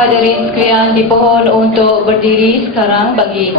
Hadirin sekalian, dipohon untuk berdiri sekarang bagi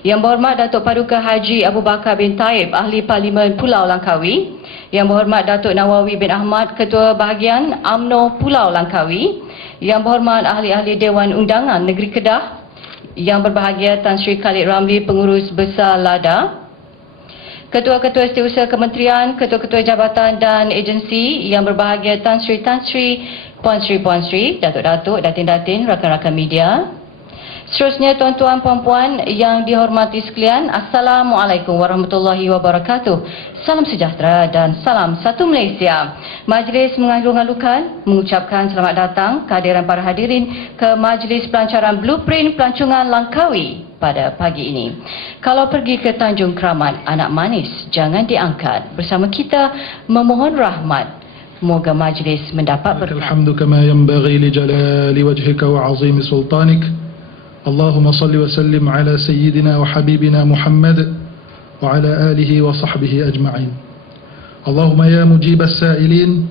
Yang Berhormat Datuk Paduka Haji Abu Bakar bin Taib, Ahli Parlimen Pulau Langkawi. Yang Berhormat Datuk Nawawi bin Ahmad, Ketua Bahagian UMNO Pulau Langkawi. Yang Berhormat Ahli-Ahli Dewan Undangan Negeri Kedah. Yang berbahagia Tan Sri Khalid Ramli, Pengurus Besar LADA. Ketua-ketua Setiausaha Kementerian, Ketua-ketua Jabatan dan Agensi. Yang berbahagia Tan Sri, Puan Sri, Datuk-Datuk, Datin-Datin, rakan-rakan media. Seterusnya, tuan-tuan, puan-puan yang dihormati sekalian, Assalamualaikum warahmatullahi wabarakatuh. Salam sejahtera dan salam satu Malaysia. Majlis mengalu-alukan mengucapkan selamat datang kehadiran para hadirin ke Majlis Pelancaran Blueprint Pelancongan Langkawi pada pagi ini. Kalau pergi ke Tanjung Keramat, anak manis jangan diangkat. Bersama kita memohon rahmat. Moga majlis mendapat berkah. Alhamdu kama yanbaghi li jalali wajhika wa azimi sultanik. اللهم صل وسلم على سيدنا وحبيبنا محمد وعلى آله وصحبه أجمعين. اللهم يا مجيب السائلين,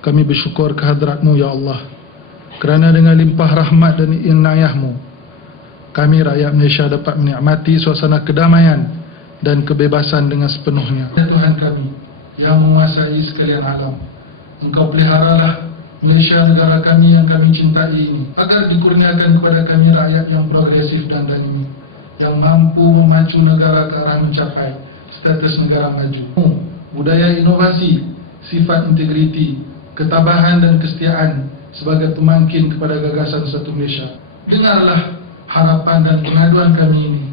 kami bersyukur kehadratmu ya Allah, kerana dengan limpah rahmat dan inayahmu kami rakyat Malaysia dapat menikmati suasana kedamaian dan kebebasan dengan sepenuhnya. Ya Tuhan kami yang menguasai sekalian alam, Engkau peliharalah Malaysia, negara kami yang kami cintai ini, agar dikurniakan kepada kami rakyat yang progresif dan ini, yang mampu memacu negara ke arah mencapai status negara maju. Budaya inovasi, sifat integriti, ketabahan dan kesetiaan sebagai pemangkin kepada gagasan satu Malaysia. Dengarlah harapan dan pengaduan kami ini,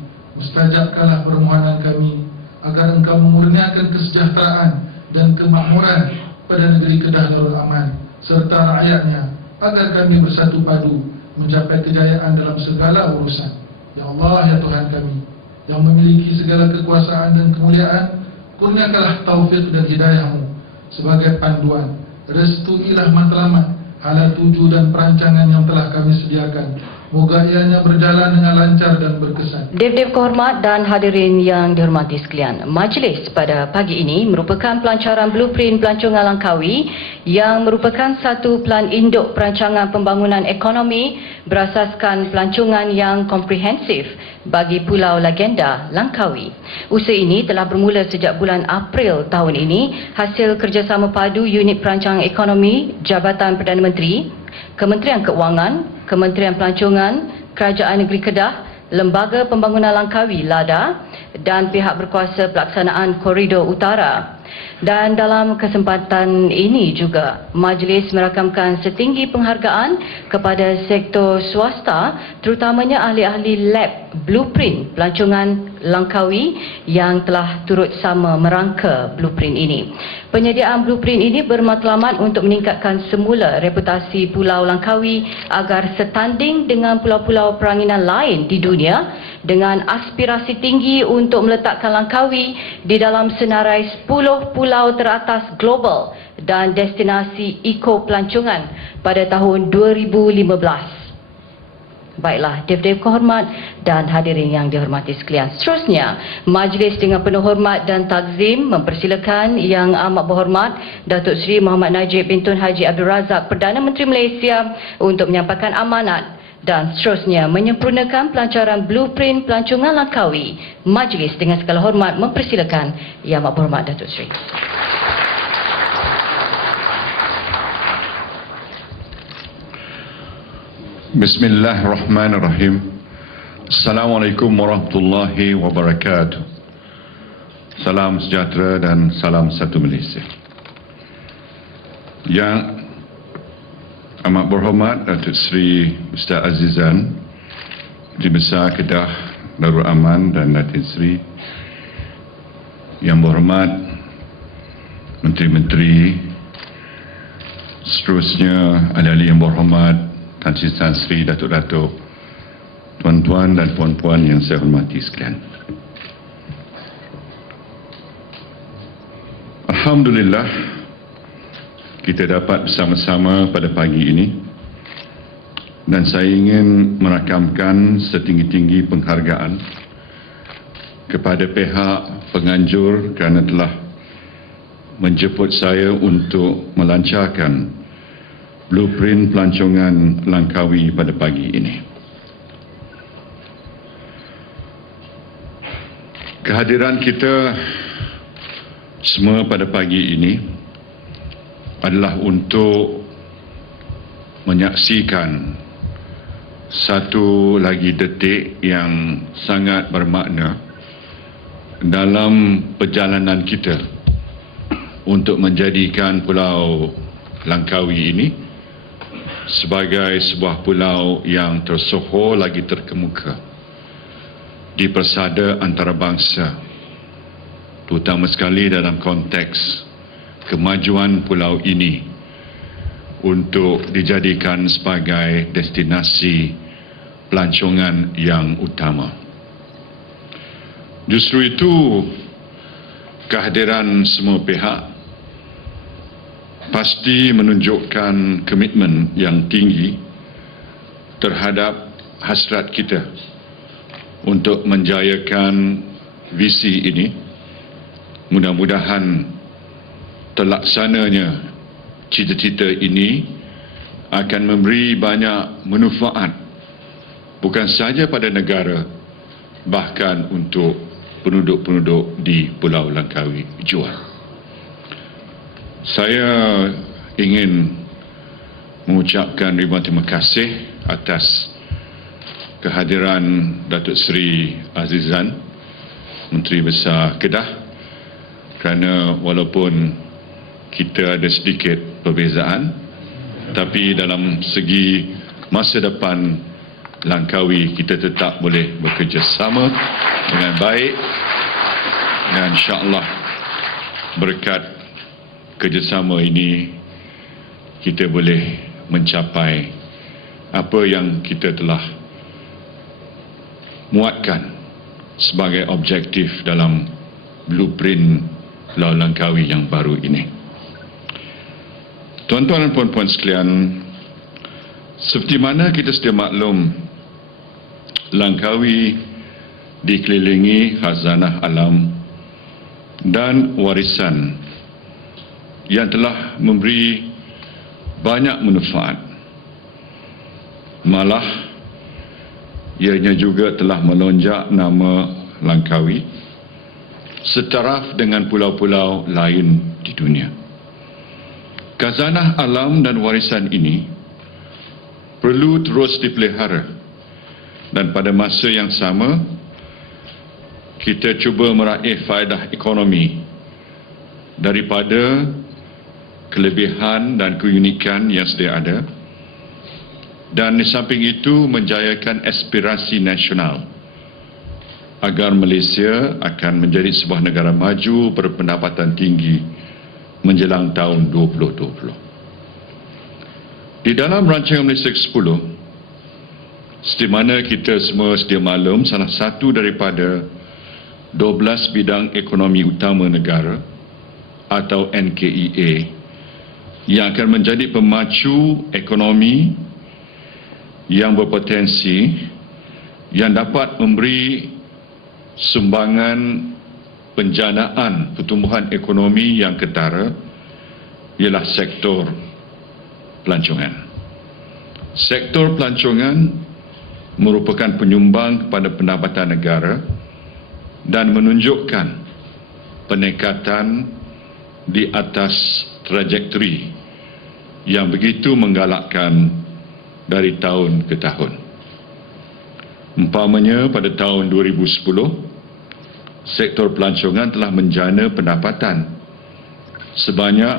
mustajabkanlah permohonan kami agar Engkau memurniakan kesejahteraan dan kemakmuran pada negeri Kedah Darul Aman serta rakyatnya, agar kami bersatu padu mencapai kejayaan dalam segala urusan. Ya Allah, ya Tuhan kami yang memiliki segala kekuasaan dan kemuliaan, kurniakanlah taufik dan hidayah-Mu sebagai panduan. Restuilah matlamat, halal tuju dan perancangan yang telah kami sediakan. Moga ianya berjalan dengan lancar dan berkesan. Dev-dev kehormat dan hadirin yang dihormati sekalian, majlis pada pagi ini merupakan pelancaran Blueprint Pelancongan Langkawi yang merupakan satu pelan induk perancangan pembangunan ekonomi berasaskan pelancongan yang komprehensif bagi Pulau Legenda Langkawi. Usaha ini telah bermula sejak bulan April tahun ini hasil kerjasama padu Unit Perancangan Ekonomi Jabatan Perdana Menteri, Kementerian Keuangan, Kementerian Pelancongan, Kerajaan Negeri Kedah, Lembaga Pembangunan Langkawi LADA dan pihak berkuasa pelaksanaan Koridor Utara. Dan dalam kesempatan ini juga majlis merakamkan setinggi penghargaan kepada sektor swasta, terutamanya ahli-ahli lab Blueprint Pelancongan Langkawi yang telah turut sama merangka blueprint ini. Penyediaan blueprint ini bermatlamat untuk meningkatkan semula reputasi Pulau Langkawi agar setanding dengan pulau-pulau peranginan lain di dunia dengan aspirasi tinggi untuk meletakkan Langkawi di dalam senarai 10 pulau teratas global dan destinasi eco-pelancongan pada tahun 2015. Baiklah, dev-dev kehormat dan hadirin yang dihormati sekalian. Seterusnya, majlis dengan penuh hormat dan takzim mempersilakan Yang Amat Berhormat Datuk Seri Muhammad Najib bin Tun Haji Abdul Razak, Perdana Menteri Malaysia, untuk menyampaikan amanat dan seterusnya menyempurnakan pelancaran Blueprint Pelancongan Langkawi. Majlis dengan segala hormat mempersilakan Yang Amat Berhormat Datuk Seri. Bismillahirrahmanirrahim. Assalamualaikum warahmatullahi wabarakatuh. Salam sejahtera dan salam satu Malaysia. Yang Amat Berhormat Datuk Seri Ustaz Azizan, Menteri Besar Kedah Darul Aman dan Datin Seri, Yang Berhormat Menteri-Menteri, Seterusnya, ahli-ahli yang berhormat, Tan Sri Datuk-Datuk, tuan-tuan dan puan-puan yang saya hormati sekalian. Alhamdulillah, kita dapat bersama-sama pada pagi ini dan saya ingin merakamkan setinggi-tinggi penghargaan kepada pihak penganjur kerana telah menjemput saya untuk melancarkan blueprint pelancongan Langkawi pada pagi ini. Kehadiran kita semua pada pagi ini adalah untuk menyaksikan satu lagi detik yang sangat bermakna dalam perjalanan kita untuk menjadikan Pulau Langkawi ini sebagai sebuah pulau yang tersohor lagi terkemuka di persada antarabangsa, terutama sekali dalam konteks kemajuan pulau ini untuk dijadikan sebagai destinasi pelancongan yang utama. Justru itu, kehadiran semua pihak pasti menunjukkan komitmen yang tinggi terhadap hasrat kita untuk menjayakan visi ini. Mudah-mudahan terlaksananya cita-cita ini akan memberi banyak manfaat bukan sahaja pada negara, bahkan untuk penduduk-penduduk di Pulau Langkawi jua. Saya ingin mengucapkan ribuan terima kasih atas kehadiran Datuk Seri Azizan, Menteri Besar Kedah, kerana walaupun kita ada sedikit perbezaan, tapi dalam segi masa depan Langkawi kita tetap boleh bekerjasama dengan baik dan insya-Allah berkat kerjasama ini kita boleh mencapai apa yang kita telah muatkan sebagai objektif dalam blueprint Pulau Langkawi yang baru ini. Tuan-tuan dan puan-puan sekalian, seperti mana kita sedia maklum, Langkawi dikelilingi khazanah alam dan warisan yang telah memberi banyak manfaat. Malah, ianya juga telah melonjak nama Langkawi setaraf dengan pulau-pulau lain di dunia. Khazanah alam dan warisan ini perlu terus dipelihara dan pada masa yang sama kita cuba meraih faedah ekonomi daripada kelebihan dan keunikan yang sedia ada, dan di samping itu menjayakan aspirasi nasional agar Malaysia akan menjadi sebuah negara maju berpendapatan tinggi menjelang tahun 2020. Di dalam rancangan Malaysia ke-10, seperti mana kita semua sedia maklum, salah satu daripada 12 bidang ekonomi utama negara atau NKEA yang akan menjadi pemacu ekonomi yang berpotensi yang dapat memberi sumbangan penjanaan pertumbuhan ekonomi yang ketara ialah sektor pelancongan. Sektor pelancongan merupakan penyumbang kepada pendapatan negara dan menunjukkan peningkatan di atas trajektori yang begitu menggalakkan dari tahun ke tahun. Umpamanya pada tahun 2010, sektor pelancongan telah menjana pendapatan sebanyak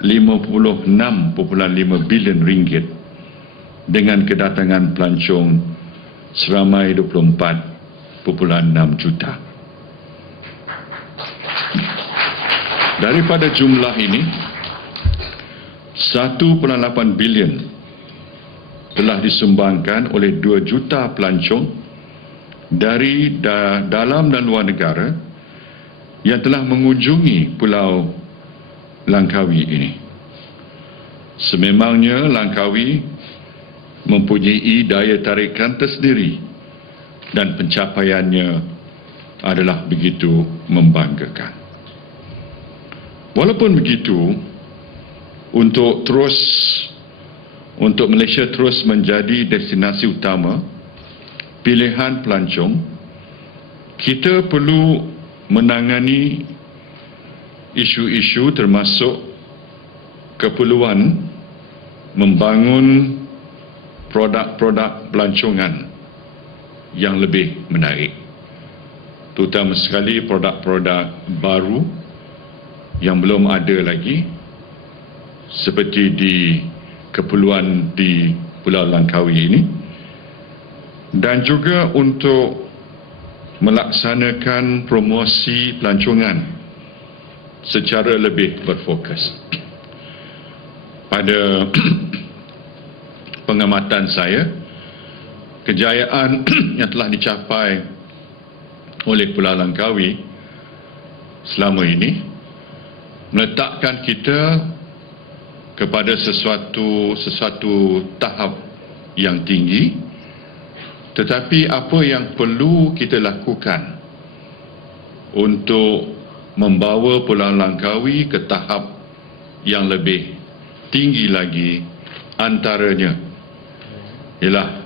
56.5 bilion ringgit dengan kedatangan pelancong seramai 24.6 juta. Daripada jumlah ini, 1.8 bilion telah disumbangkan oleh 2 juta pelancong dari dalam dan luar negara yang telah mengunjungi Pulau Langkawi ini. Sememangnya Langkawi mempunyai daya tarikan tersendiri dan pencapaiannya adalah begitu membanggakan. Walaupun begitu, untuk Malaysia terus menjadi destinasi utama pilihan pelancong, kita perlu menangani isu-isu termasuk keperluan membangun produk-produk pelancongan yang lebih menarik, terutama sekali produk-produk baru yang belum ada lagi, seperti di keperluan di Pulau Langkawi ini, dan juga untuk melaksanakan promosi pelancongan secara lebih berfokus. Pada pengamatan saya, kejayaan yang telah dicapai oleh Pulau Langkawi selama ini meletakkan kita kepada sesuatu tahap yang tinggi, tetapi apa yang perlu kita lakukan untuk membawa Pulau Langkawi ke tahap yang lebih tinggi lagi, antaranya ialah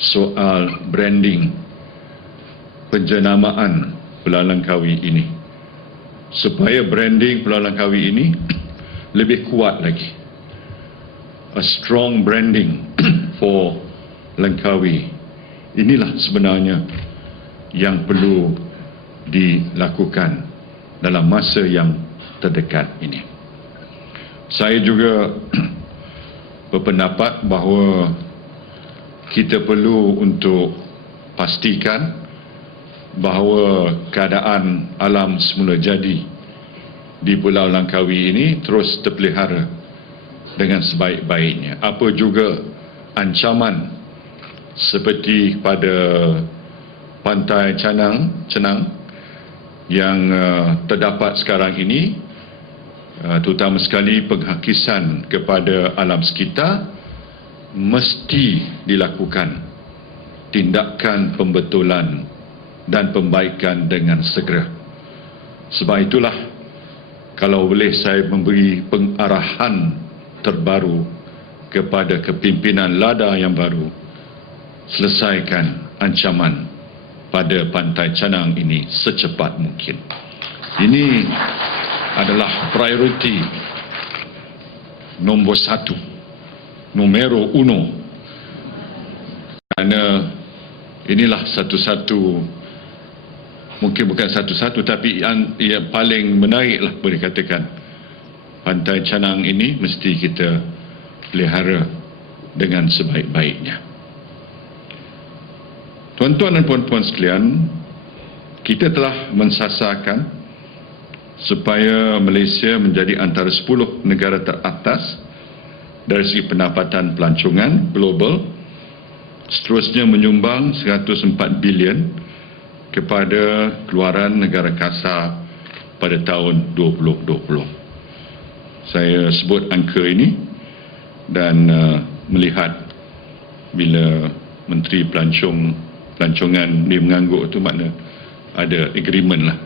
soal branding, penjenamaan Pulau Langkawi ini, supaya branding Pulau Langkawi ini lebih kuat lagi. A strong branding for Langkawi. Inilah sebenarnya yang perlu dilakukan dalam masa yang terdekat ini. Saya juga berpendapat bahawa kita perlu untuk pastikan bahawa keadaan alam semula jadi di Pulau Langkawi ini terus terpelihara dengan sebaik-baiknya. Apa juga ancaman seperti pada pantai Cenang yang terdapat sekarang ini, terutama sekali penghakisan kepada alam sekitar, mesti dilakukan tindakan pembetulan dan pembaikan dengan segera. Sebab itulah, kalau boleh saya memberi pengarahan terbaru kepada kepimpinan LADA yang baru, selesaikan ancaman pada pantai Cenang ini secepat mungkin. Ini adalah prioriti nombor 1, numero uno, kerana inilah satu-satu, mungkin bukan satu-satu, tapi yang paling menariklah boleh katakan. Pantai Cenang ini mesti kita pelihara dengan sebaik-baiknya. Tuan-tuan dan puan-puan sekalian, kita telah mensasarkan supaya Malaysia menjadi antara 10 negara teratas dari segi pendapatan pelancongan global, seterusnya menyumbang 104 bilion kepada keluaran negara kasar pada tahun 2020. Saya sebut angka ini dan melihat bila Menteri Pelancongan dia mengangguk, itu makna ada agreement lah.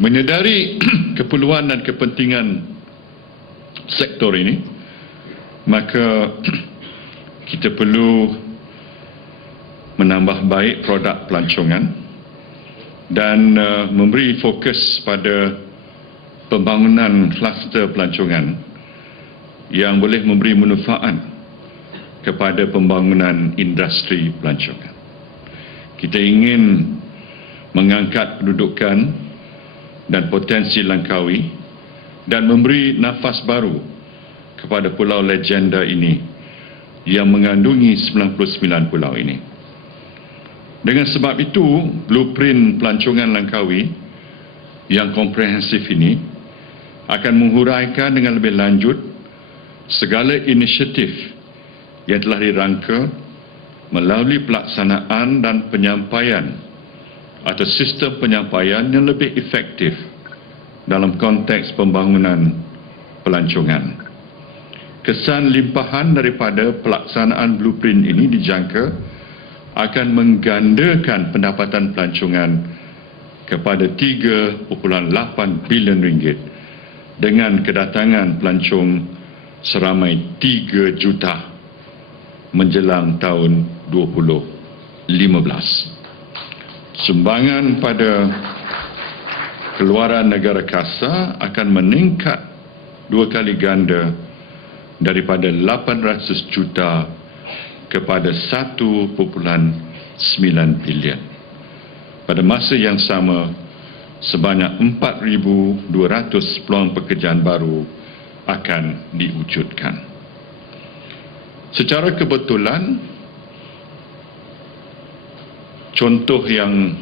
Menyedari keperluan dan kepentingan sektor ini, maka kita perlu menambah baik produk pelancongan dan memberi fokus pada pembangunan kluster pelancongan yang boleh memberi manfaat kepada pembangunan industri pelancongan. Kita ingin mengangkat kedudukan dan potensi Langkawi dan memberi nafas baru kepada pulau legenda ini yang mengandungi 99 pulau ini. Dengan sebab itu, blueprint pelancongan Langkawi yang komprehensif ini akan menghuraikan dengan lebih lanjut segala inisiatif yang telah dirangka melalui pelaksanaan dan penyampaian atau sistem penyampaian yang lebih efektif dalam konteks pembangunan pelancongan. Kesan limpahan daripada pelaksanaan blueprint ini dijangka akan menggandakan pendapatan pelancongan kepada 3.8 bilion ringgit dengan kedatangan pelancong seramai 3 juta menjelang tahun 2015. Sumbangan pada keluaran negara kasa akan meningkat 2 kali ganda daripada 800 juta kepada 1.9 bilion. Pada masa yang sama, sebanyak 4,200 peluang pekerjaan baru akan diwujudkan. Secara kebetulan, contoh yang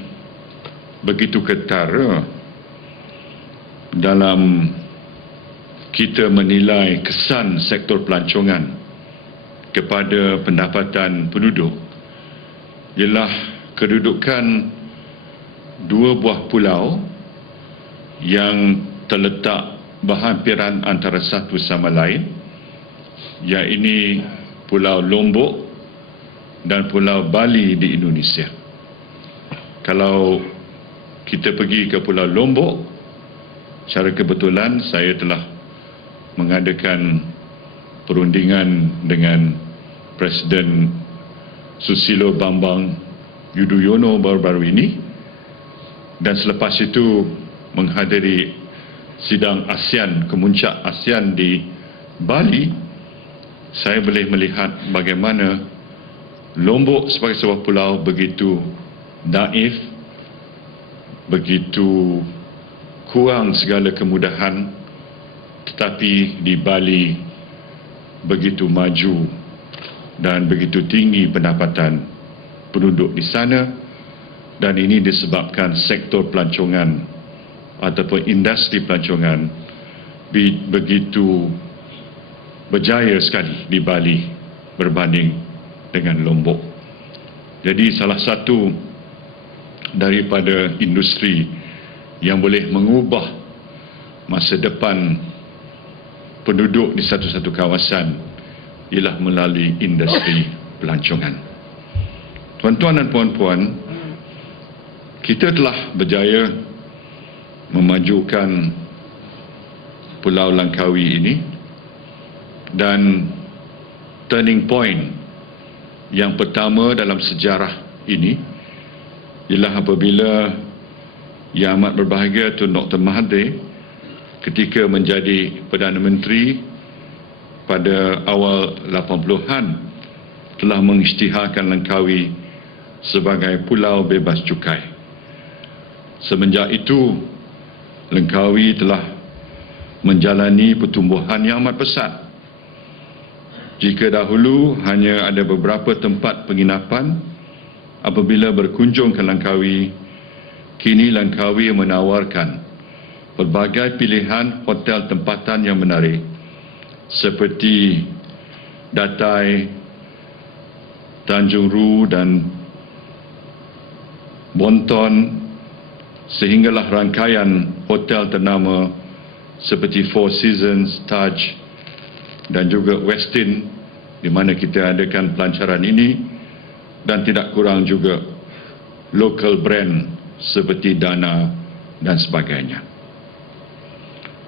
begitu ketara dalam kita menilai kesan sektor pelancongan kepada pendapatan penduduk ialah kedudukan 2 buah pulau yang terletak berhampiran antara satu sama lain, iaitu Pulau Lombok dan Pulau Bali di Indonesia. Kalau kita pergi ke Pulau Lombok, secara kebetulan saya telah mengadakan perundingan dengan Presiden Susilo Bambang Yudhoyono baru-baru ini, dan selepas itu menghadiri sidang ASEAN, kemuncak ASEAN di Bali. Saya boleh melihat bagaimana Lombok sebagai sebuah pulau begitu naif, begitu kurang segala kemudahan, tetapi di Bali begitu maju dan begitu tinggi pendapatan penduduk di sana, dan ini disebabkan sektor pelancongan ataupun industri pelancongan begitu berjaya sekali di Bali berbanding dengan Lombok. Jadi salah satu daripada industri yang boleh mengubah masa depan penduduk di satu-satu kawasan ialah melalui industri pelancongan. Tuan-tuan dan puan-puan, kita telah berjaya memajukan Pulau Langkawi ini, dan turning point yang pertama dalam sejarah ini ialah apabila Yang Amat Berbahagia Tun Dr. Mahathir ketika menjadi Perdana Menteri pada awal 80-an telah mengisytiharkan Langkawi sebagai pulau bebas cukai. Semenjak itu, Langkawi telah menjalani pertumbuhan yang amat pesat. Jika dahulu hanya ada beberapa tempat penginapan, apabila berkunjung ke Langkawi, kini Langkawi menawarkan pelbagai pilihan hotel tempatan yang menarik seperti Datai, Tanjung Ru dan Bonton, sehinggalah rangkaian hotel ternama seperti Four Seasons, Taj dan juga Westin di mana kita adakan pelancaran ini, dan tidak kurang juga local brand seperti Dana dan sebagainya.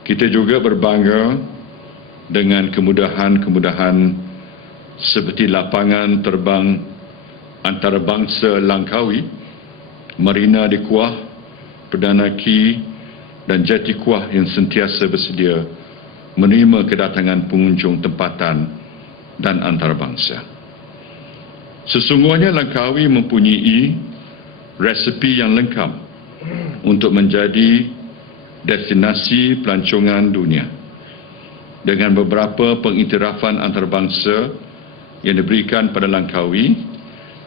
Kita juga berbangga dengan kemudahan-kemudahan seperti lapangan terbang antarabangsa Langkawi, Marina di Kuah, Perdana Key dan Jeti Kuah yang sentiasa bersedia menerima kedatangan pengunjung tempatan dan antarabangsa. Sesungguhnya Langkawi mempunyai resepi yang lengkap untuk menjadi destinasi pelancongan dunia, dengan beberapa pengiktirafan antarabangsa yang diberikan pada Langkawi,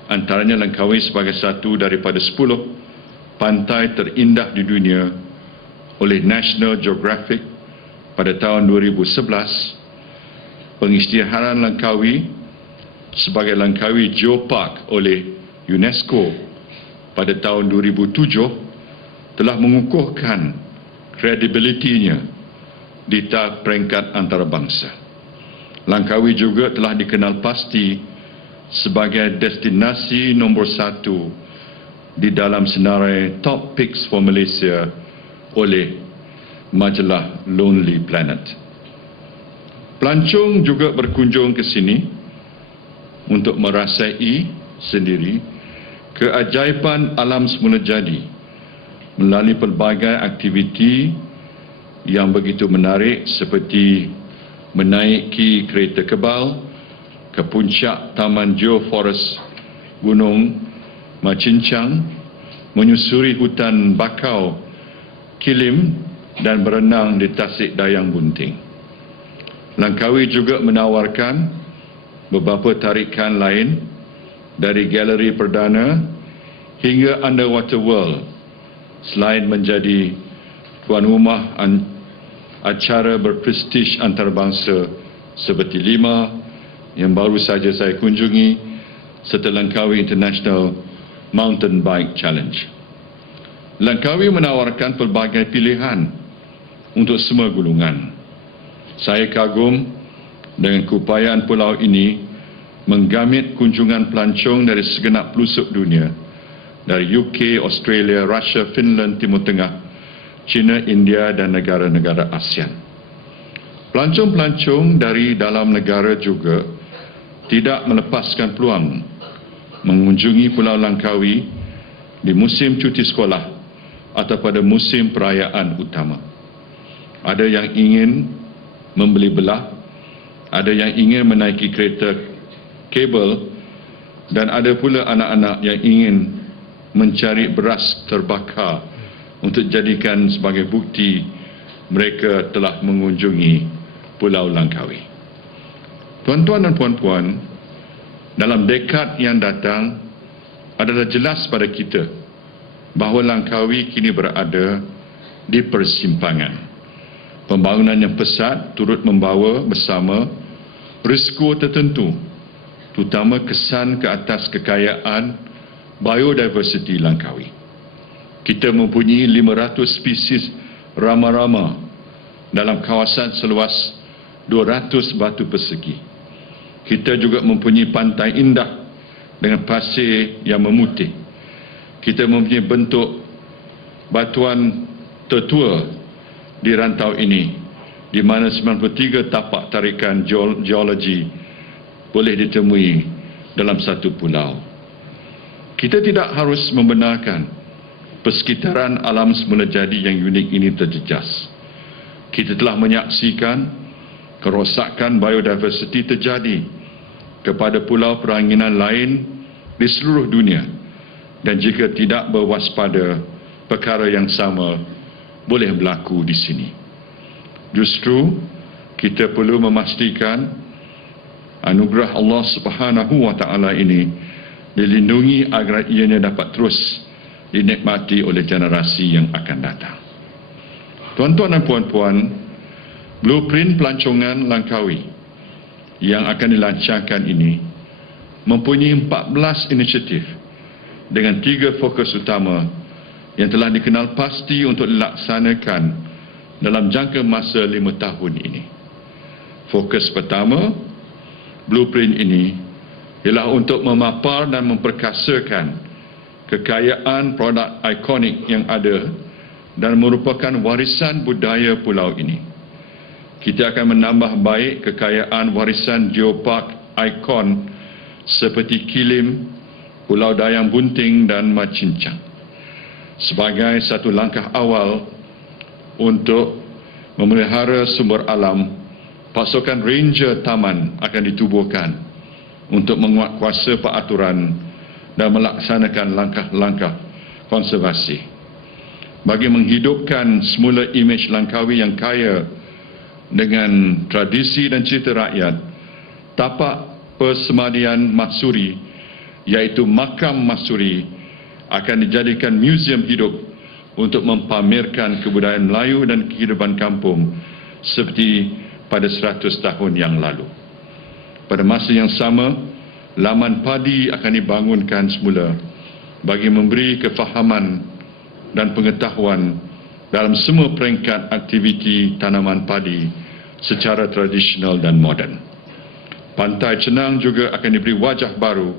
antaranya Langkawi sebagai satu daripada 10 pantai terindah di dunia oleh National Geographic pada tahun 2011, pengisytiharan Langkawi sebagai Langkawi Geopark oleh UNESCO pada tahun 2007 telah mengukuhkan kredibilitinya di tahap peringkat antarabangsa. Langkawi juga telah dikenal pasti sebagai destinasi nombor 1 di dalam senarai Top Picks for Malaysia oleh majalah Lonely Planet. Pelancong juga berkunjung ke sini untuk merasai sendiri keajaiban alam semula jadi melalui pelbagai aktiviti yang begitu menarik seperti menaiki kereta kebal ke puncak Taman Geoforest Gunung Macincang, menyusuri hutan bakau Kilim dan berenang di Tasik Dayang Bunting. Langkawi juga menawarkan beberapa tarikan lain dari galeri perdana hingga Underwater World selain menjadi tuan rumah acara berprestij antarabangsa seperti 5 yang baru saja saya kunjungi serta Langkawi International Mountain Bike Challenge. Langkawi menawarkan pelbagai pilihan untuk semua golongan. Saya kagum dengan keupayaan pulau ini menggamit kunjungan pelancong dari segenap pelosok dunia, dari UK, Australia, Russia, Finland, Timur Tengah, China, India dan negara-negara ASEAN. Pelancong-pelancong dari dalam negara juga tidak melepaskan peluang mengunjungi Pulau Langkawi di musim cuti sekolah atau pada musim perayaan utama. Ada yang ingin membeli belah, ada yang ingin menaiki kereta kabel dan ada pula anak-anak yang ingin mencari beras terbakar untuk jadikan sebagai bukti mereka telah mengunjungi Pulau Langkawi. Tuan-tuan dan puan-puan, dalam dekad yang datang adalah jelas pada kita bahawa Langkawi kini berada di persimpangan. Pembangunan yang pesat turut membawa bersama risiko tertentu, terutama kesan ke atas kekayaan biodiversiti Langkawi. Kita mempunyai 500 spesies rama-rama dalam kawasan seluas 200 batu persegi. Kita juga mempunyai pantai indah dengan pasir yang memutih. Kita mempunyai bentuk batuan tertua di rantau ini, di mana 93 tapak tarikan geologi boleh ditemui dalam satu pulau. Kita tidak harus membenarkan persekitaran alam semula jadi yang unik ini terjejas. Kita telah menyaksikan kerosakan biodiversiti terjadi kepada pulau peranginan lain di seluruh dunia, dan jika tidak berwaspada, perkara yang sama boleh berlaku di sini. Justru kita perlu memastikan anugerah Allah Subhanahu wa taala ini dilindungi agar ianya dapat terus dinikmati oleh generasi yang akan datang. Tuan-tuan dan puan-puan, blueprint pelancongan Langkawi yang akan dilancarkan ini mempunyai 14 inisiatif dengan 3 fokus utama yang telah dikenal pasti untuk dilaksanakan dalam jangka masa 5 tahun ini. Fokus pertama, blueprint ini ialah untuk memapar dan memperkasakan kekayaan produk ikonik yang ada dan merupakan warisan budaya pulau ini. Kita akan menambah baik kekayaan warisan geopark ikon seperti Kilim, Pulau Dayang Bunting dan Macincang sebagai satu langkah awal untuk memelihara sumber alam. Pasukan ranger taman akan ditubuhkan untuk menguatkuasa peraturan dan melaksanakan langkah-langkah konservasi bagi menghidupkan semula imej Langkawi yang kaya dengan tradisi dan cerita rakyat. Tapak persemadian Mahsuri, iaitu Makam Mahsuri, akan dijadikan muzium hidup untuk mempamerkan kebudayaan Melayu dan kehidupan kampung seperti pada 100 tahun yang lalu. Pada masa yang sama, laman padi akan dibangunkan semula bagi memberi kefahaman dan pengetahuan dalam semua peringkat aktiviti tanaman padi secara tradisional dan moden. Pantai Cenang juga akan diberi wajah baru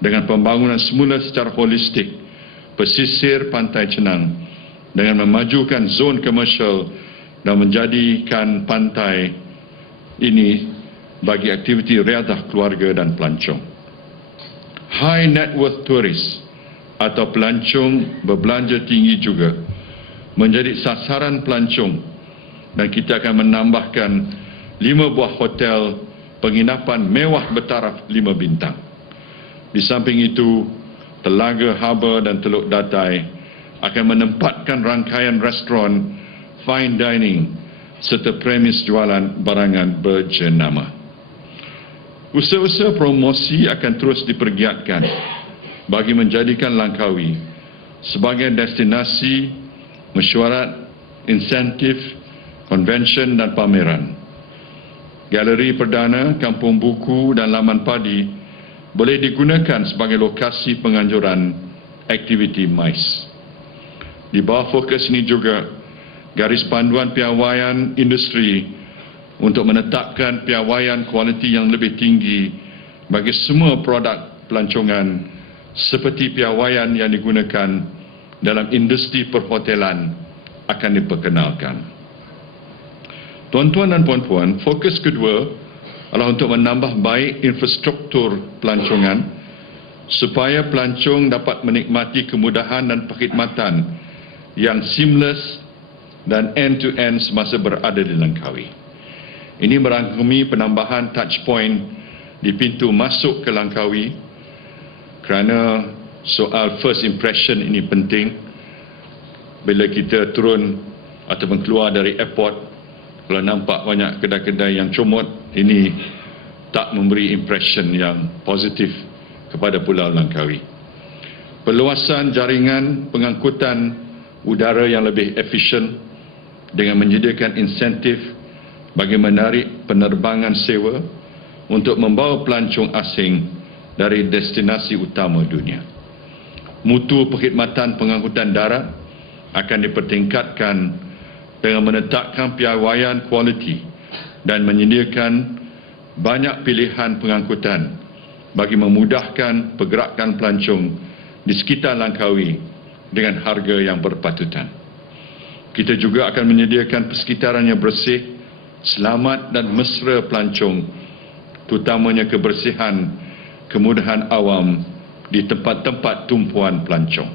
dengan pembangunan semula secara holistik pesisir Pantai Cenang dengan memajukan zon komersial dan menjadikan pantai ini bagi aktiviti riadah keluarga dan pelancong. High net worth tourist atau pelancong berbelanja tinggi juga menjadi sasaran pelancong dan kita akan menambahkan 5 buah hotel penginapan mewah bertaraf 5 bintang. Di samping itu, Telaga Harbour dan Teluk Datai akan menempatkan rangkaian restoran fine dining serta premis jualan barangan berjenama. Usaha-usaha promosi akan terus dipergiatkan bagi menjadikan Langkawi sebagai destinasi mesyuarat, insentif, konvensyen dan pameran. Galeri perdana, kampung buku dan laman padi boleh digunakan sebagai lokasi penganjuran aktiviti MICE. Di bawah fokus ini juga garis panduan piawaian industri untuk menetapkan piawaian kualiti yang lebih tinggi bagi semua produk pelancongan seperti piawaian yang digunakan dalam industri perhotelan akan diperkenalkan. Tuan-tuan dan puan-puan, fokus kedua adalah untuk menambah baik infrastruktur pelancongan supaya pelancong dapat menikmati kemudahan dan perkhidmatan yang seamless dan end-to-end semasa berada di Langkawi. Ini merangkumi penambahan touch point di pintu masuk ke Langkawi kerana soal first impression ini penting. Bila kita turun ataupun keluar dari airport, kalau nampak banyak kedai-kedai yang comot, ini tak memberi impression yang positif kepada Pulau Langkawi. Perluasan jaringan pengangkutan udara yang lebih efisien dengan menyediakan insentif bagi menarik penerbangan sewa untuk membawa pelancong asing dari destinasi utama dunia. Mutu perkhidmatan pengangkutan darat akan dipertingkatkan dengan menetapkan piawaian kualiti dan menyediakan banyak pilihan pengangkutan bagi memudahkan pergerakan pelancong di sekitar Langkawi dengan harga yang berpatutan. Kita juga akan menyediakan persekitaran yang bersih, selamat dan mesra pelancong, terutamanya kebersihan, kemudahan awam di tempat-tempat tumpuan pelancong.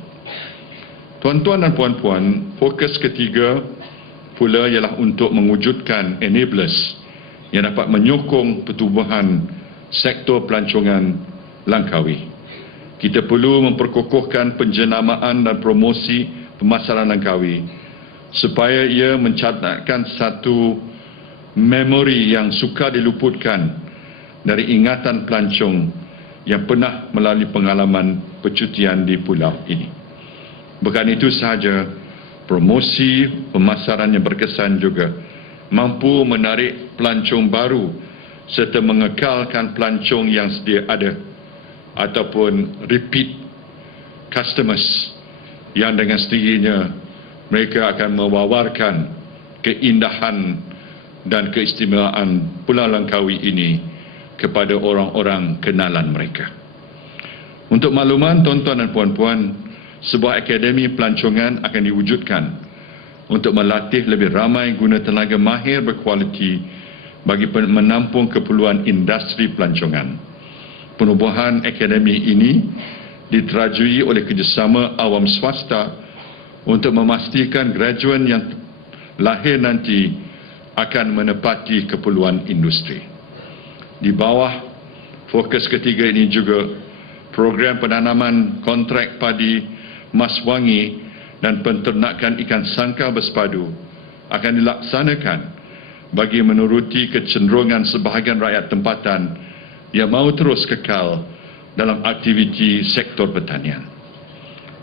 Tuan-tuan dan puan-puan, fokus ketiga pula ialah untuk mewujudkan enablers yang dapat menyokong pertumbuhan sektor pelancongan Langkawi. Kita perlu memperkokohkan penjenamaan dan promosi pemasaran Langkawi supaya ia mencatatkan satu memori yang sukar diluputkan dari ingatan pelancong yang pernah melalui pengalaman percutian di pulau ini. Bukan itu sahaja, promosi pemasaran yang berkesan juga mampu menarik pelancong baru serta mengekalkan pelancong yang sedia ada ataupun repeat customers yang dengan sendirinya mereka akan mewawarkan keindahan dan keistimewaan Pulau Langkawi ini kepada orang-orang kenalan mereka. Untuk makluman tuan-tuan dan puan-puan, sebuah akademi pelancongan akan diwujudkan untuk melatih lebih ramai guna tenaga mahir berkualiti bagi menampung keperluan industri pelancongan. Penubuhan akademi ini diterajui oleh kerjasama awam swasta untuk memastikan graduan yang lahir nanti akan menepati keperluan industri. Di bawah fokus ketiga ini juga, program penanaman kontrak padi Mas Wangi dan penternakan ikan sangka bersepadu akan dilaksanakan bagi menuruti kecenderungan sebahagian rakyat tempatan yang mahu terus kekal dalam aktiviti sektor pertanian.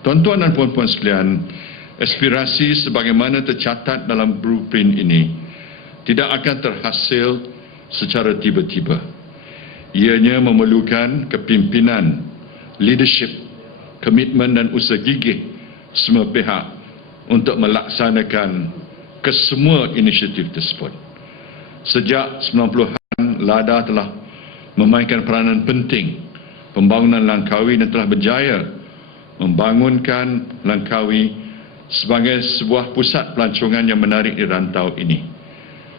Tuan-tuan dan puan-puan sekalian, aspirasi sebagaimana tercatat dalam blueprint ini tidak akan terhasil secara tiba-tiba. Ianya memerlukan kepimpinan, leadership, komitmen dan usaha gigih semua pihak untuk melaksanakan kesemua inisiatif tersebut. Sejak 90-an, LADA telah memainkan peranan penting pembangunan Langkawi dan telah berjaya membangunkan Langkawi sebagai sebuah pusat pelancongan yang menarik di rantau ini.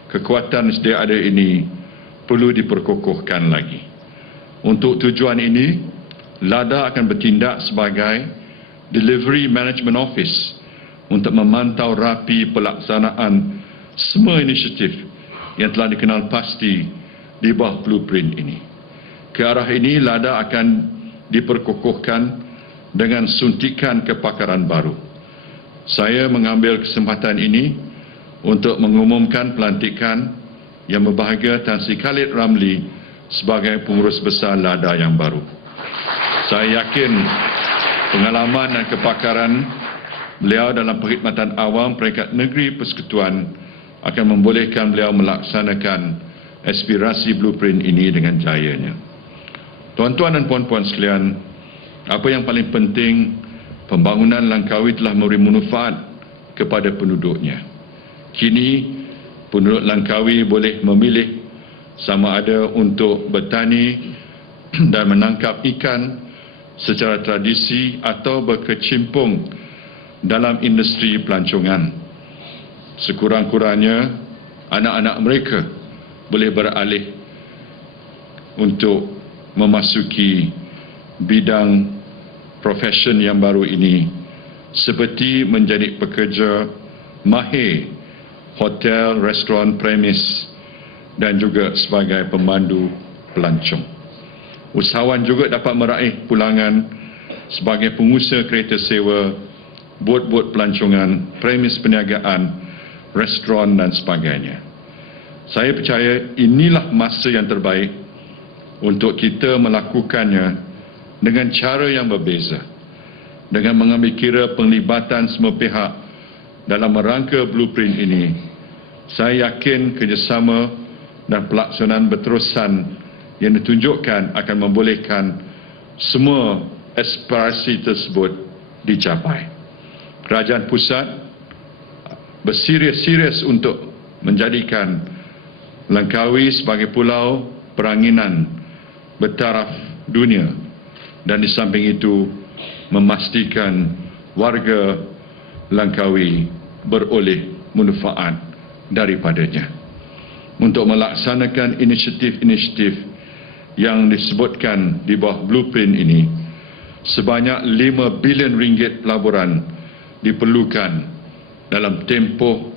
Kekuatan sedia ada ini perlu diperkokohkan lagi. Untuk tujuan ini, LADA akan bertindak sebagai Delivery Management Office untuk memantau rapi pelaksanaan semua inisiatif yang telah dikenal pasti di bawah blueprint ini. Ke arah ini, LADA akan diperkokohkan dengan suntikan kepakaran baru. Saya mengambil kesempatan ini untuk mengumumkan pelantikan yang berbahagia Tan Sri Khalid Ramli sebagai pengurus besar LADA yang baru. Saya yakin pengalaman dan kepakaran beliau dalam perkhidmatan awam peringkat negeri persekutuan akan membolehkan beliau melaksanakan aspirasi blueprint ini dengan jayanya. Tuan-tuan dan puan-puan sekalian, apa yang paling penting, pembangunan Langkawi telah memberi manfaat kepada penduduknya. Kini, penduduk Langkawi boleh memilih sama ada untuk bertani dan menangkap ikan secara tradisi atau berkecimpung dalam industri pelancongan. Sekurang-kurangnya, anak-anak mereka boleh beralih untuk memasuki bidang profesion yang baru ini, seperti menjadi pekerja mahir hotel, restoran, premis dan juga sebagai pemandu pelancong. Usahawan juga dapat meraih pulangan sebagai pengusaha kereta sewa, bot-bot pelancongan, premis perniagaan, restoran dan sebagainya. Saya percaya inilah masa yang terbaik untuk kita melakukannya dengan cara yang berbeza, dengan mengambil kira penglibatan semua pihak dalam rangka blueprint ini. Saya yakin kerjasama dan pelaksanaan berterusan yang ditunjukkan akan membolehkan semua aspirasi tersebut dicapai. Kerajaan pusat berserius-serius untuk menjadikan Langkawi sebagai pulau peranginan bertaraf dunia, dan di samping itu memastikan warga Langkawi beroleh manfaat daripadanya. Untuk melaksanakan inisiatif-inisiatif yang disebutkan di bawah blueprint ini, sebanyak 5 bilion ringgit pelaburan diperlukan dalam tempoh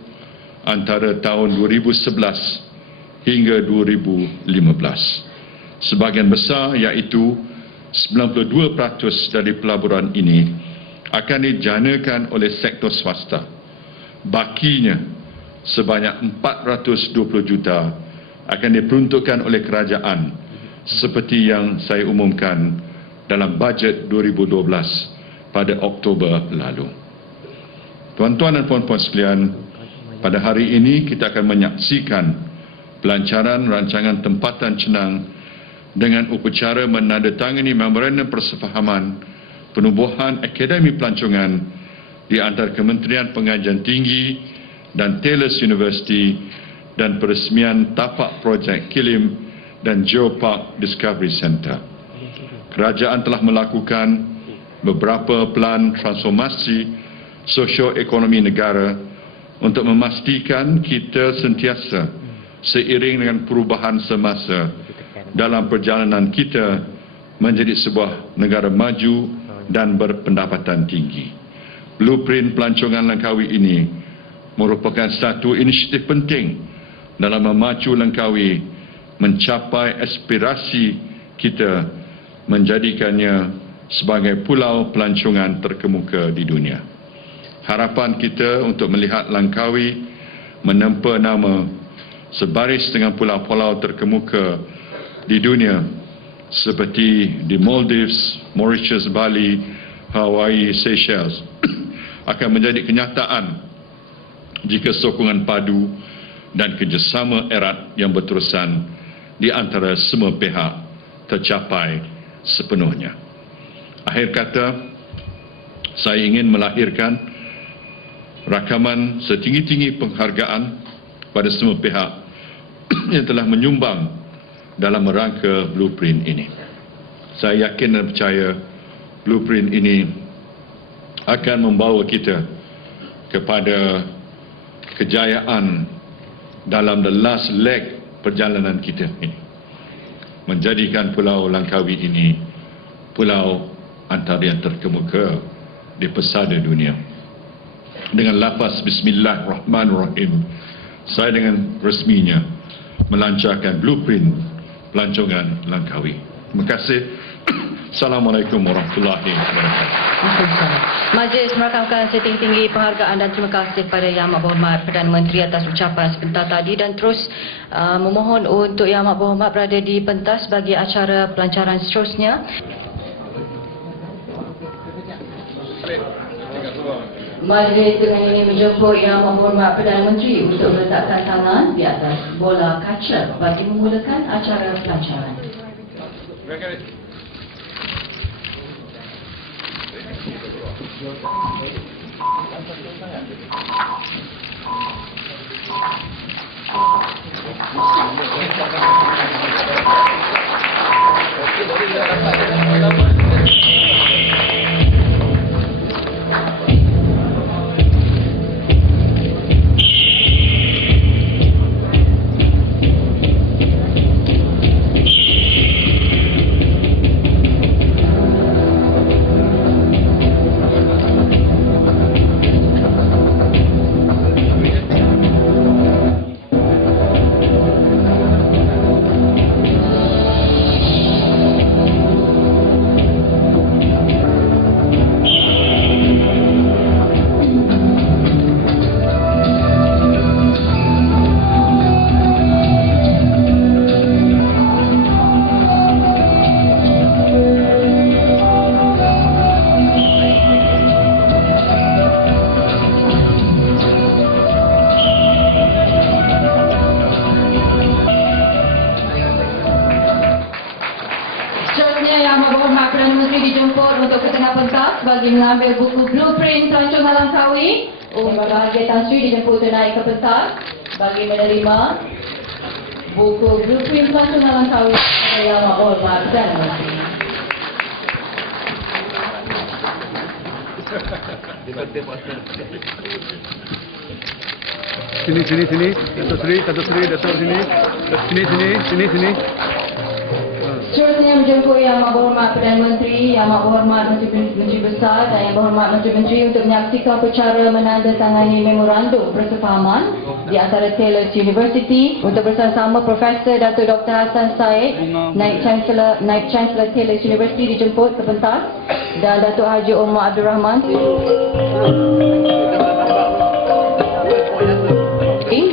antara tahun 2011 hingga 2015. Sebahagian besar, iaitu 92% dari pelaburan ini akan dijanakan oleh sektor swasta. Bakinya sebanyak 420 juta akan diperuntukkan oleh kerajaan seperti yang saya umumkan dalam bajet 2012 pada Oktober lalu. Tuan-tuan dan puan-puan sekalian, pada hari ini kita akan menyaksikan pelancaran rancangan tempatan cenang dengan upacara menandatangani memorandum persefahaman penubuhan Akademi Pelancongan di antara Kementerian Pengajian Tinggi dan Taylor's University dan peresmian tapak projek Kilim dan Geopark Discovery Center. Kerajaan telah melakukan beberapa plan transformasi sosioekonomi negara untuk memastikan kita sentiasa seiring dengan perubahan semasa dalam perjalanan kita menjadi sebuah negara maju dan berpendapatan tinggi. Blueprint pelancongan Langkawi ini merupakan satu inisiatif penting dalam memacu Langkawi mencapai aspirasi kita menjadikannya sebagai pulau pelancongan terkemuka di dunia. Harapan kita untuk melihat Langkawi menempa nama sebaris dengan pulau-pulau terkemuka di dunia seperti di Maldives, Mauritius, Bali, Hawaii, Seychelles akan menjadi kenyataan jika sokongan padu dan kerjasama erat yang berterusan di antara semua pihak tercapai sepenuhnya. Akhir kata, saya ingin melahirkan rakaman setinggi-tinggi penghargaan pada semua pihak yang telah menyumbang dalam rangka blueprint ini. Saya yakin dan percaya blueprint ini akan membawa kita kepada kejayaan dalam the last leg perjalanan kita ini, menjadikan Pulau Langkawi ini pulau antara yang terkemuka di pesada dunia. Dengan lafaz Bismillahirrahmanirrahim, saya dengan resminya melancarkan blueprint pelancongan Langkawi. Terima kasih. Assalamualaikum warahmatullahi wabarakatuh. Majlis merakamkan setinggi-tinggi penghargaan dan terima kasih kepada Yang Amat Berhormat Perdana Menteri atas ucapan sebentar tadi dan terus memohon untuk Yang Amat Berhormat berada di pentas bagi acara pelancaran seterusnya. Majlis dengan ini menjemput Yang Amat Berhormat Perdana Menteri untuk meletakkan tangan di atas bola kaca bagi memulakan acara pelancaran. Bagi mengambil buku blueprint pelancongan Langkawi, Bahagia Tan Sri dijemput untuk naik ke pentas bagi menerima buku blueprint pelancongan Langkawi Yang Amat Berhormat Perdana Menteri. Sini, Datuk Sri, Datuk sini. Sini. Seterusnya menjemput Yang Amat Berhormat Perdana Menteri, Yang Amat Berhormat Menteri Besar dan Yang Berhormat Menteri-Menteri untuk menyaksikan upacara menandatangani memorandum persefahaman di antara Taylor's University untuk bersama Profesor Dato' Dr. Hassan Said, Naib Chancellor Taylor's University dijemput ke pentas dan Dato' Haji Omar Abdul Rahman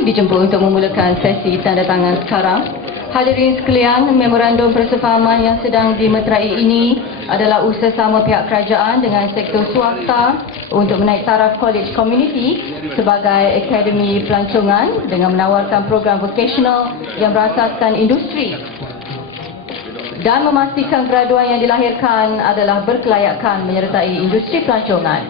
dijemput untuk memulakan sesi tanda tangan sekarang. Hadirin sekalian, memorandum persefahaman yang sedang dimeterai ini adalah usaha sama pihak kerajaan dengan sektor swasta untuk menaik taraf college community sebagai akademi pelancongan dengan menawarkan program vocational yang berasaskan industri dan memastikan graduan yang dilahirkan adalah berkelayakan menyertai industri pelancongan.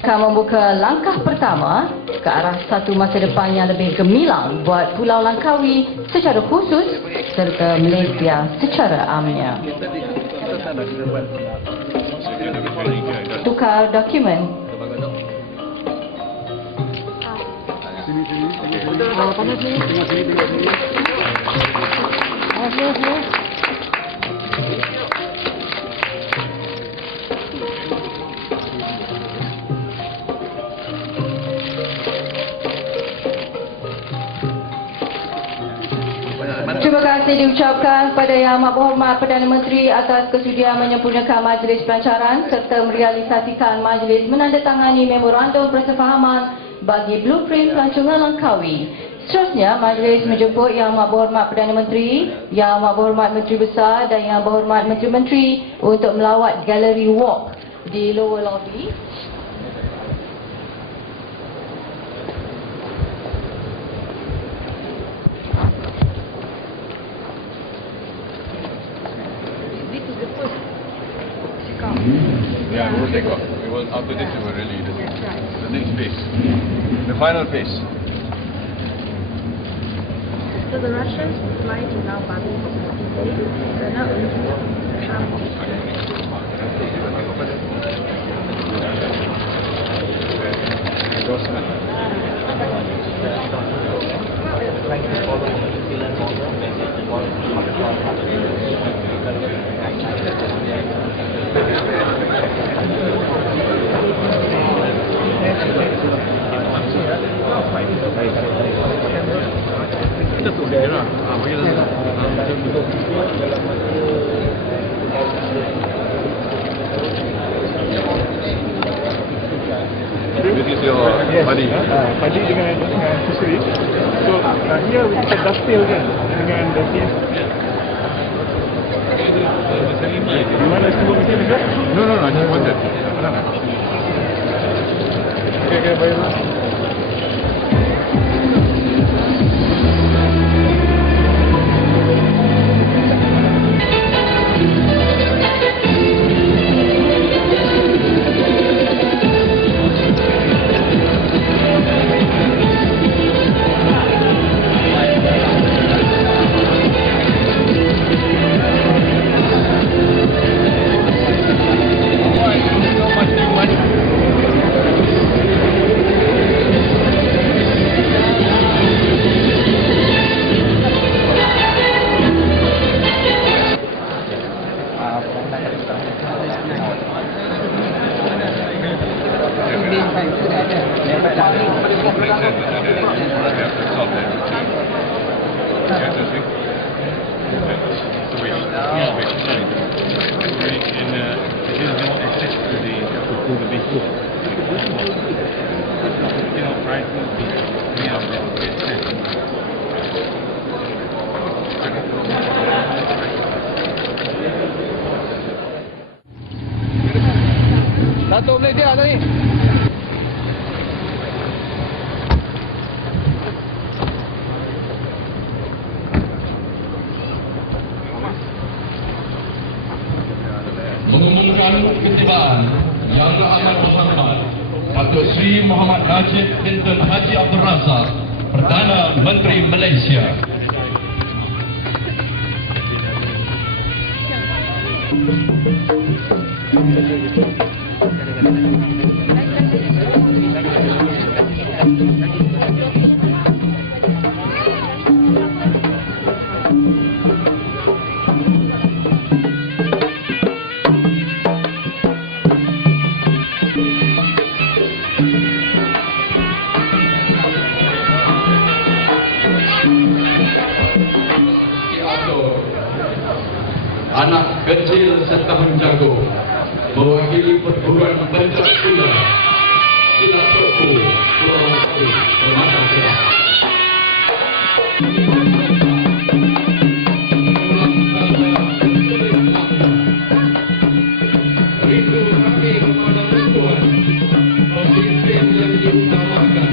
Akan membuka langkah pertama ke arah satu masa depan yang lebih gemilang buat Pulau Langkawi secara khusus serta Malaysia secara amnya. Tukar dokumen. Terima kasih diucapkan kepada Yang Amat Berhormat Perdana Menteri atas kesudian menyempurnakan majlis pelancaran serta merealisasikan majlis menandatangani memorandum persefahaman bagi blueprint pelancongan Langkawi. Seterusnya, majlis menjemput Yang Amat Berhormat Perdana Menteri, Yang Amat Berhormat Menteri Besar dan Yang Berhormat Menteri-Menteri untuk melawat Gallery Walk di lower lobby. tengok. We will, after this we will really the next phase. The final phase. So the Russians fly to now Bali for 14 days. They're not originally kita tu dia lah. Bagi lah. This is your padi. Padi dengan fishery. So here we can dovetail kan dengan the team. You want us to work with him juga? No, I just wanted. Okay, baiklah. Dato' boleh dia tadi. Mengumumkan ketibaan Yang Amat Berhormat Datuk Seri Muhammad Najib Binten Haji Abdul Razak, Perdana Menteri Malaysia. Anak kecil setahun jago mewakili perguruan Pencakula Silaturahmi Pulau Satu Permata Kedah. Rindu kami kepada Tuhan, pemimpin yang diutamakan.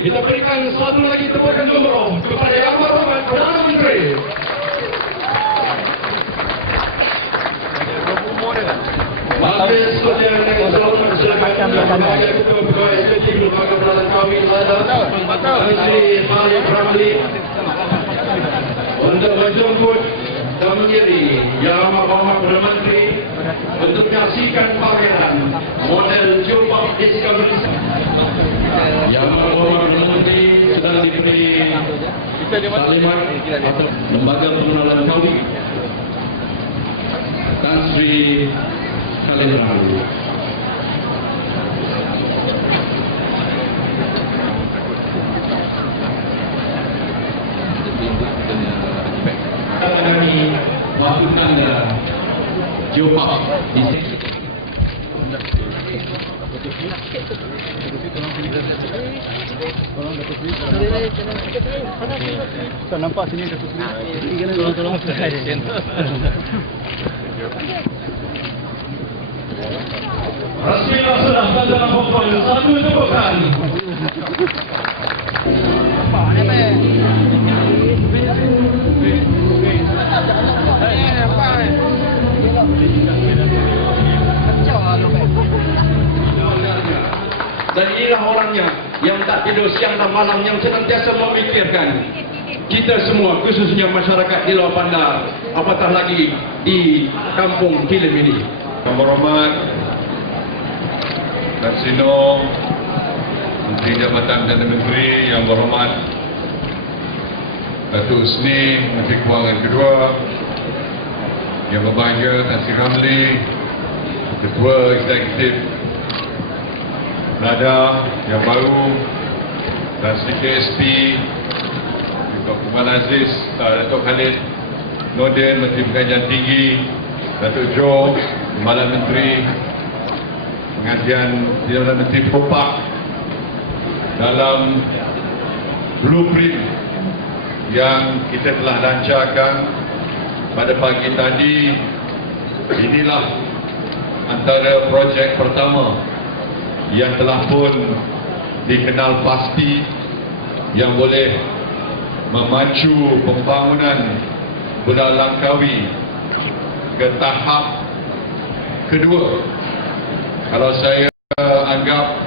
Kita berikan satu lagi tepukan gemuruh kepada Yang Berhormat Perdana Menteri. Majlis Perdana yang selamat silakan Kepada Ketua Pegawai Eksekutif Lembaga Peranan Kahwin Tan Sri Malik Ramli untuk menjemput dan mengiringi Yang Amat Berhormat Perdana Menteri untuk menyaksikan pameran model jubah Discovery. Yang Berhormat Perdana Menteri sedang diberi saliman atau Lembaga Pengenalan Kahwin Tan Sri Kalimantan. sambutan Geopark di sini. Nampak sini tolong Rasmilah sudah dalam pokok satu tepukan. Dan inilah orangnya yang tak tidur siang dan malam, yang senantiasa memikirkan kita semua, khususnya masyarakat di luar bandar, apatah lagi di kampung Kilim ini. Yang berhormat Darsino, Menteri Jabatan Perdana Menteri, yang berhormat Datuk Husni, Menteri Kewangan kedua, yang berbahagia Tan Sri Ramli, Ketua Eksekutif Nada yang baru, Tan Sri KSP, Datuk Kumal Aziz, Datuk Khalid Nordin, Menteri Pengajian Tinggi, Datuk Jo, Kepala Menteri Pengajian Perdana Menteri Propak, dalam blueprint yang kita telah lancarkan pada pagi tadi. Inilah antara projek pertama yang telah pun dikenal pasti yang boleh memacu pembangunan Pulau Langkawi ke tahap kedua. Kalau saya anggap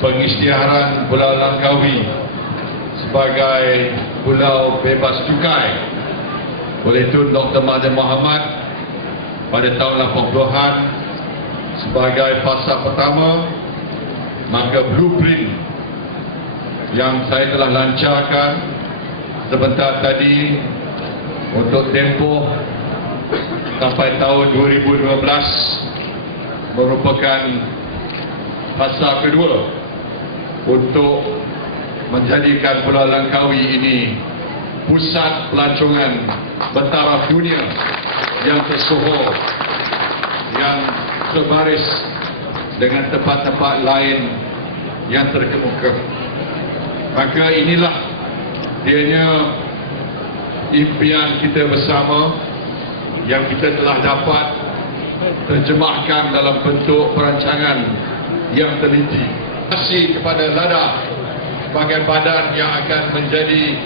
pengisytiharan Pulau Langkawi sebagai pulau bebas cukai oleh Tun Dr. Mahathir Mohamad pada tahun 80-an sebagai fasa pertama, maka blueprint yang saya telah lancarkan sebentar tadi untuk tempoh sampai tahun 2012 merupakan fasa kedua untuk menjadikan Pulau Langkawi ini pusat pelancongan bertaraf dunia yang tersohor, yang sebaris dengan tempat-tempat lain yang terkemuka. Maka inilah dianya impian kita bersama yang kita telah dapat terjemahkan dalam bentuk perancangan yang teliti. Terima kasih kepada LADA sebagai badan yang akan menjadi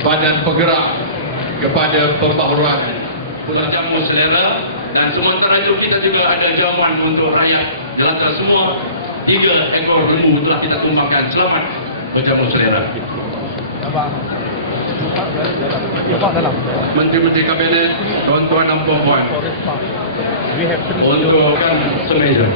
badan penggerak kepada pembaharuan Pulau Jamu Selera, dan sementara itu kita juga ada jamuan untuk rakyat jelata semua. 3 ekor lembu telah kita tumbangkan. Selamat berjamu selera. Menteri-menteri Kabinet, tuan-tuan dan puan-puan, untuk semeja.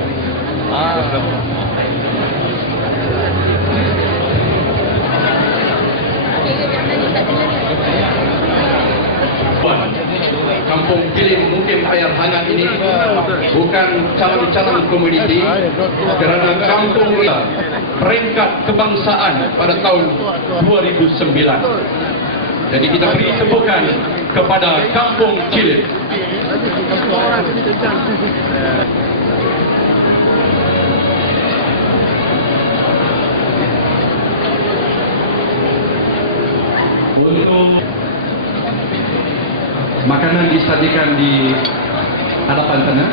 Kampung Kilim mungkin air hangat ini bukan calon-calon komoditi, kerana kampung ini peringkat kebangsaan pada tahun 2009. Jadi kita beri tepukan kepada Kampung Kilim. Untuk makanan disajikan di hadapan sana.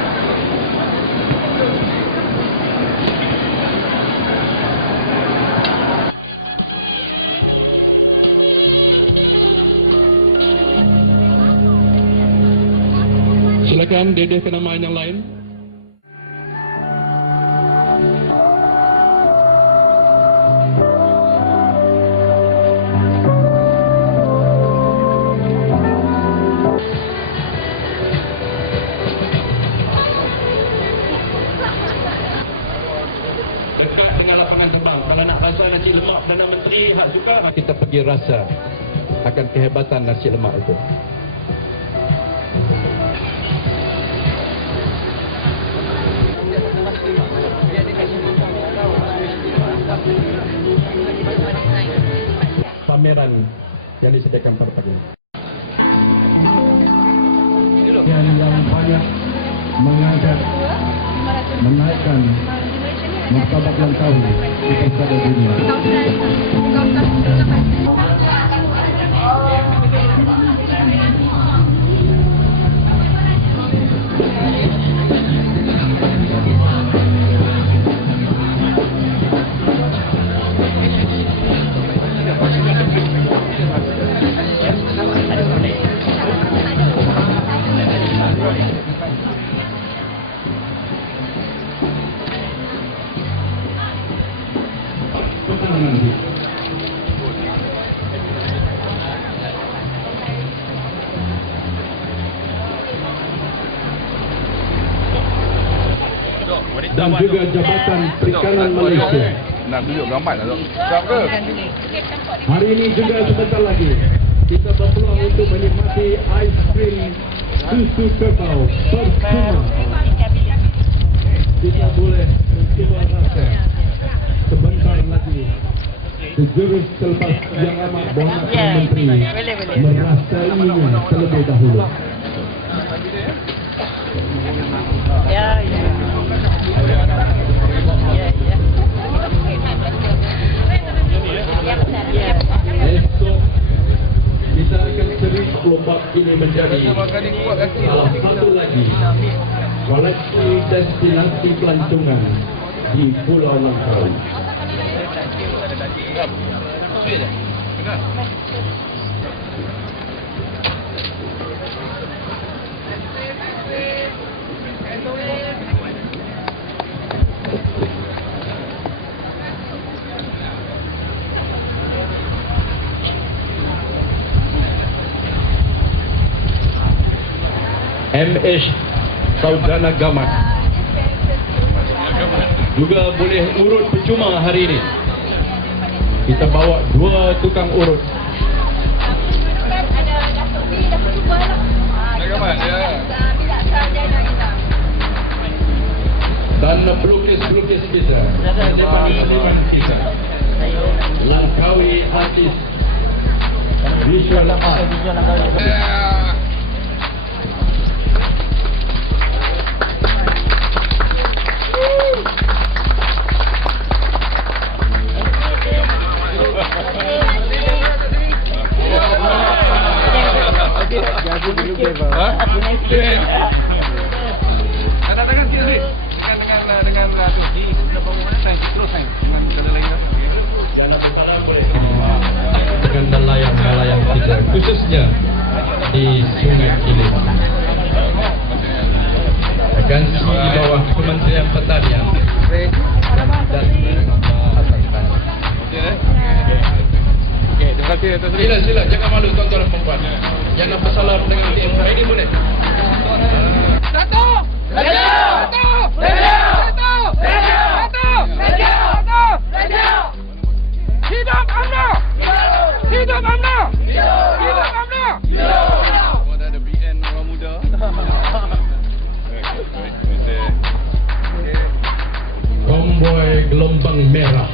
Silakan Dede kenamaan yang lain. Kalau nak rasa nasi lemak Perdana Menteri, hak suka kita pergi rasa akan kehebatan nasi lemak itu. Pameran yang disediakan pada pagi ini. sekian yang banyak mengangkat, menaikkan martabat Langkawi di persada dunia. Dan juga Jabatan Perikanan Malaysia. Nak tunjuk gambar lah tu. Siap ke? Hari ini juga sebentar lagi kita berpeluang untuk menikmati ais krim susu kerbau percuma. Kita boleh mencuba rasa sebentar lagi. Sejurus selepas yang amat banyak menteri merasainya terlebih dahulu. Esok kita akan seri kelompok ini menjadi salah satu lagi koleksi destinasi pelancongan di Pulau Langkawi. MH Saudana Gamat juga boleh urut percuma hari ini. Kita bawa 2 tukang urut. Dan pelukis-pelukis kita, seniman kita, Langkawi artis visual art. Tangan kiri dengan di sebelah bangunan terus dengan kedai lain. Dengan nelayan-nelayan kita, khususnya di Sungai Kilim. Agensi di bawah Kementerian Pertanian dan Asakan. Okey, terima kasih atas Sila, jangan malu tuan-tuan dan puan-puan. Jangan bersalah dengan tim. Ini boleh. Dato'! Hidup UMNO! Hidup UMNO! Hidup UMNO! Ada BN orang muda. Konvoi gelombang merah.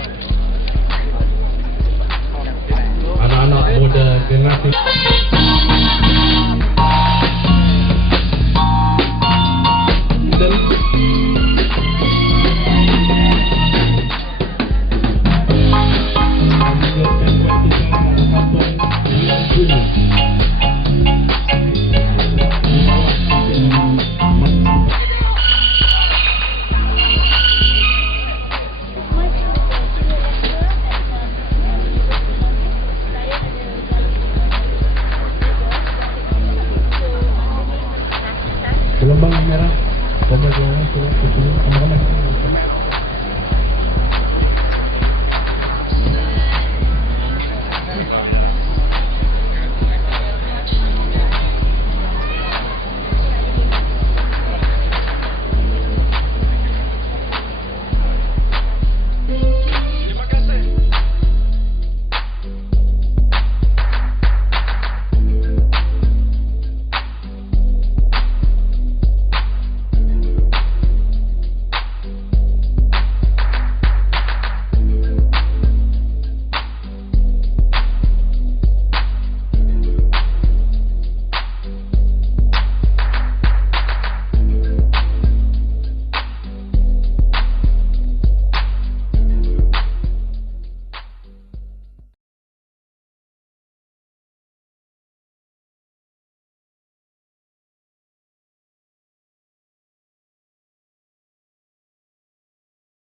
Anak-anak muda generasi dan gelombang merah, gelombang merah,